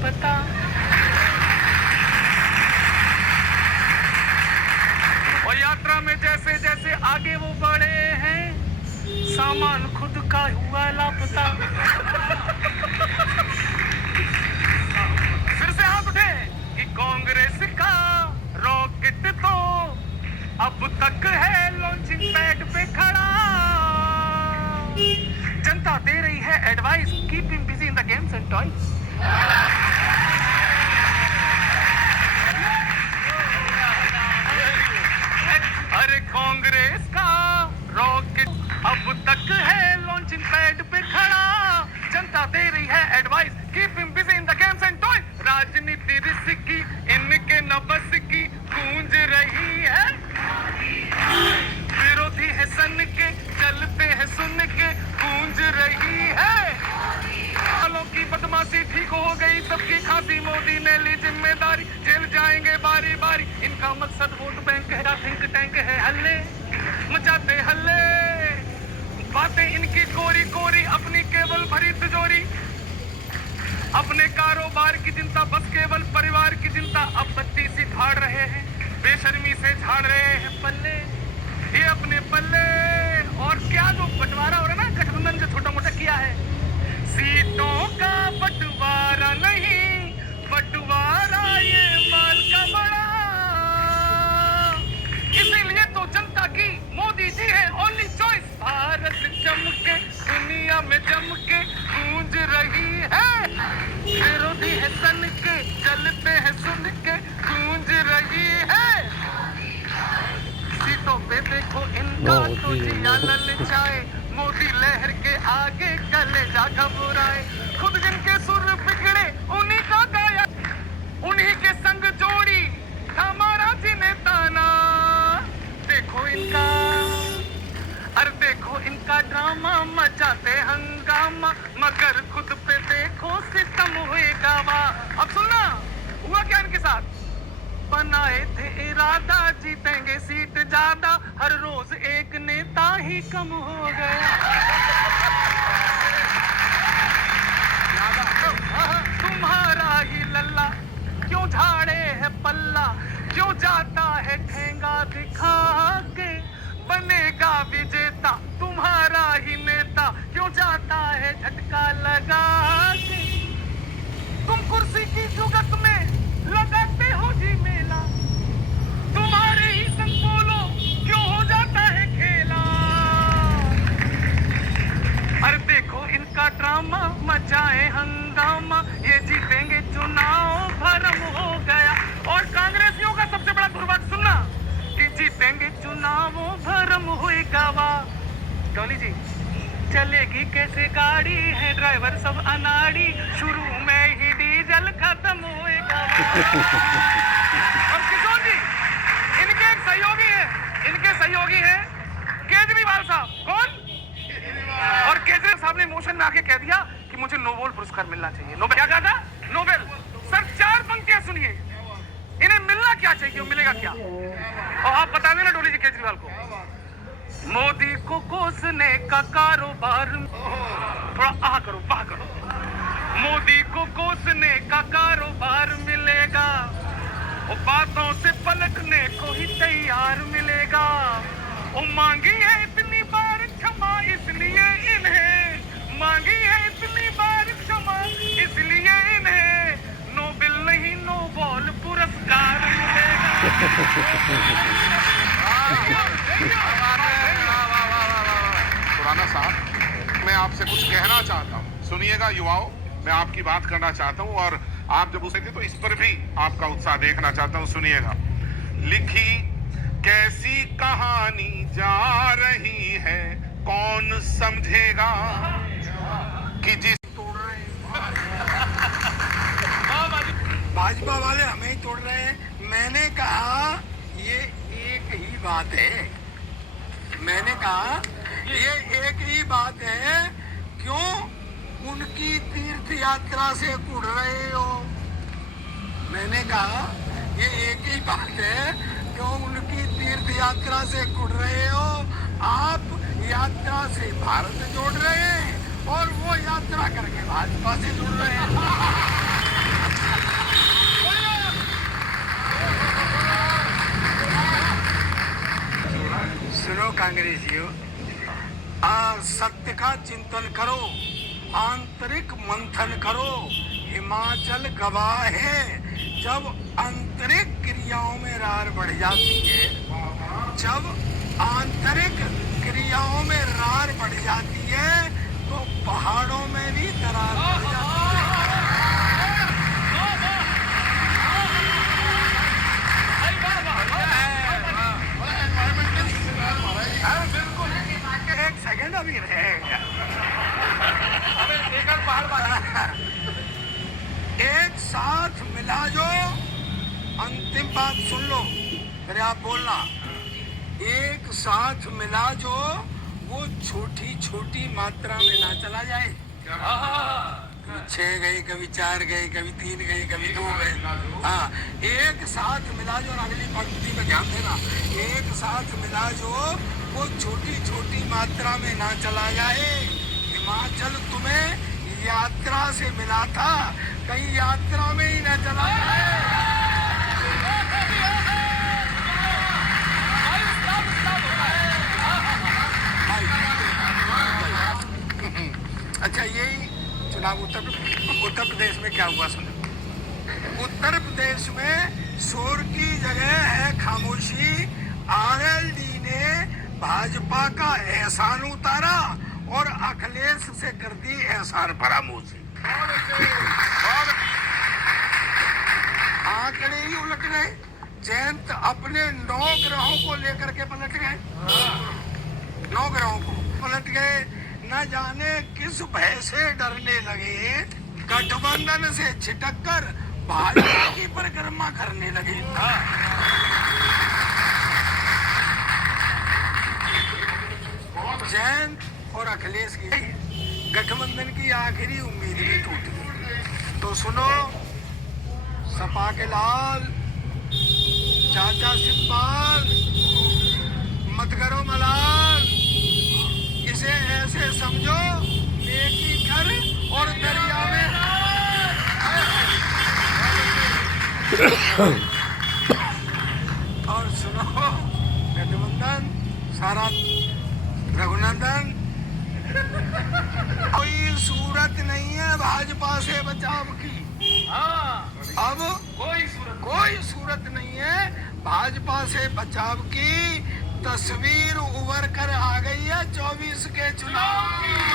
लापता। और यात्रा में जैसे जैसे आगे वो बढ़े हैं, सामान खुद का हुआ लापता। फिर से हाथ उठे कि कांग्रेस का रॉकेट तो अब तक है लॉन्चिंग पैड पे खड़ा। जनता दे रही है advice, keep him busy in the games and toys. अरे कांग्रेस का रॉकेट अब तक है लॉन्चिंग पैड पे खड़ा। जनता दे रही है advice, keep him busy in the games and toys. राजनीति रिस्की, इनके न बस की गूंज रही है। विरोधी है सन के, चलते हैं सुन के गूंज रही है। सालों की बदमाशी ठीक हो गई सबकी खांसी, मोदी ने ली जिम्मेदारी, जेल जाएंगे बारी बारी। इनका मकसद वोट बैंक है, थिंक टैंक है, हल्ले मचाते हल्ले। बातें इनकी कोरी कोरी, अपनी केवल भरी तिजोरी। अपने कारोबार की चिंता, बस केवल परिवार की चिंता। अब बत्ती सी झाड़ रहे हैं, बेशर्मी से झाड़ रहे हैं पल्ले, ये अपने पल्ले। और क्या जो बंटवारा हो रहा है ना, गठबंधन जो छोटा मोटा किया है, सीटों का बंटवारा नहीं, बंटवारा ये माल का बड़ा। इसीलिए तो जनता की मोदी जी है ओनली चॉइस। भारत चमके, दुनिया में चमके गूंज रही है। विरोधी है सन के, चलते हैं सुन के गूंज रही है। सीटों पे देखो इनका तो जिया ललचाए, मोदी लहर के आगे कलेजा घबराए। खुद जिनके सुर बिगड़े उन्हीं का गाया, उन्हीं के संग जोड़ी हमारा जिन्हें ताना। देखो इनका, अरे देखो इनका ड्रामा, मचाते हंगामा, मगर खुद पे देखो सितम होएगा वाह। अब सुनना हुआ क्या इनके साथ, बनाए थे इरादा जीतेंगे सीट ज्यादा, हर रोज एक नेता ही कम हो गया। तुम्हारा ही लल्ला क्यों झाड़े है पल्ला, क्यों जाता है ठेंगा दिखा के, बनेगा विजेता तुम्हारा ही नेता, क्यों जाता है झटका लगा के। तुम कुर्सी की जुगत में लगाते हो जी मेला, तुम्हारे ही संग बोलो क्यों हो जाता है खेला। अरे देखो इनका ड्रामा, मचाए हंगामा, ये जीतेंगे चुनाव भरम हो गया। और कांग्रेसियों का सबसे बड़ा दुर्भाग्य सुनना, कि जीतेंगे चुनाव भरम होएगा वाह। डॉली जी, चलेगी कैसे गाड़ी, है ड्राइवर सब अनाड़ी, शुरू में ही डीजल खत्म होएगा। और किशोर जी, इनके एक सहयोगी है, इनके सहयोगी है केजरीवाल साहब। कौन? और केजरीवाल साहब ने मोशन में आके कह दिया कि मुझे नोबेल पुरस्कार मिलना चाहिए। नोबेल क्या कहा था? नोबेल। सर 4 पंक्तियां सुनिए, इन्हें मिलना क्या चाहिए, मिलेगा क्या? और आप बता देना डोली जी केजरीवाल को, मोदी को कोसने का कारोबार, थोड़ा आह करो वाह करो, मोदी को कोसने का कारोबार मिलेगा, वो बातों से पलटने को ही तैयार मिलेगा। वो मांगी है इतनी बार क्षमा, इसलिए इन्हें मांगी है इतनी बार क्षमा, इसलिए इन्हें नोबेल नहीं नोबेल पुरस्कार मिलेगा। खुराना साहब, मैं आपसे कुछ कहना चाहता हूँ, सुनिएगा युवाओं, मैं आपकी बात करना चाहता हूँ। और आप जब उसे थे तो इस पर भी आपका उत्साह देखना चाहता हूँ, सुनिएगा। लिखी कैसी कहानी जा रही है, कौन समझेगा कि जिस भाजपा वाले हमें ही तोड़ रहे हैं। मैंने कहा ये एक ही बात है, मैंने कहा ये एक ही बात है, क्यों उनकी तीर्थ यात्रा से कुड़ रहे हो। मैंने कहा ये एक ही बात है, क्यों उनकी तीर्थ यात्रा से कुड़ रहे हो। आप यात्रा से भारत जोड़ रहे हैं और वो यात्रा करके भाजपा से जुड़ रहे हैं। कांग्रेसियों, सत्य का चिंतन करो, आंतरिक मंथन करो। हिमाचल गवाह है, जब आंतरिक क्रियाओं में रार बढ़ जाती है, जब आंतरिक क्रियाओं में रार बढ़ जाती है तो पहाड़ों में भी दरार बढ़ जाती है। एक सेकंड अभी रहेगा। एक साथ मिला जो, अंतिम बात सुन लो फिर आप बोलना। एक साथ मिला जो, वो छोटी छोटी मात्रा में ना चला जाए। कभी 6 गए, कभी 4 गए, कभी 3 गए, कभी 2 गए। हाँ, एक साथ मिला जो, और अगली पंक्ति में ध्यान देना। एक साथ मिला जो, वो छोटी छोटी मात्रा में ना चला जाए। हिमाचल तुम्हें यात्रा से मिला था, कहीं यात्रा में ही ना चला जाए। अच्छा, यही चुनाव उत्तर प्रदेश में क्या हुआ सुनो। उत्तर प्रदेश में शोर की जगह है खामोशी। आरएलडी ने भाजपा का एहसान उतारा और अखिलेश से कर दी एहसान फरामोशी। आंकड़े ही उलट गए। जयंत अपने 9 ग्रहों को लेकर के पलट गए। 9 ग्रहों को पलट गए। न जाने किस भय से डरने लगे, गठबंधन से छिटक कर भाजपा की परिक्रमा करने लगे। जयंत और अखिलेश की गठबंधन की आखिरी उम्मीद भी टूट गई। तो सुनो, सपा के लाल, चाचा सिब्बाल, मत करो मलाल। इसे ऐसे समझो, नेकी कर और दरिया में। और सुनो, गठबंधन सारा रघुनंदन, कोई सूरत नहीं है भाजपा से बचाव की। अब कोई सूरत नहीं है भाजपा से बचाव की। तस्वीर उभर कर आ गई है 24 के चुनाव की।